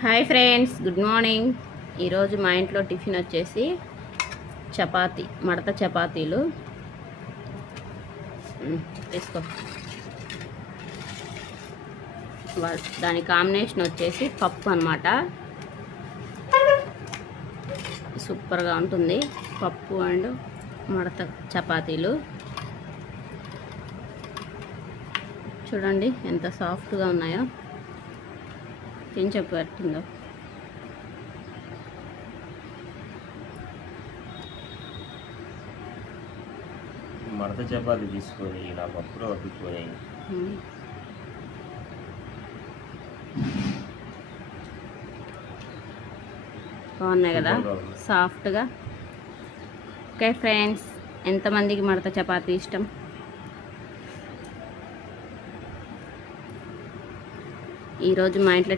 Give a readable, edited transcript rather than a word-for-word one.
Hi friends, good morning. ఈరోజు మా ఇంట్లో టిఫిన్ వచ్చేసి చపాతీ, మడత చపాతీలు. తీసుకో. దాని కాంబినేషన్ వచ్చేసి పప్పు అన్నమాట. సూపర్గా ఉంటుంది పప్పు అండ్ మడత చపాతీలు. చూడండి ఎంత సాఫ్ట్గా ఉన్నాయో, తినచెప్పిందో. మడత చపాతి తీసుకొని ఇలా పప్పులో వడ్డుకొని బాగున్నాయి కదా, సాఫ్ట్గా. ఓకే ఫ్రెండ్స్, ఎంతమందికి మడత చపాతీ ఇష్టం? ఈరోజు మా ఇంట్లో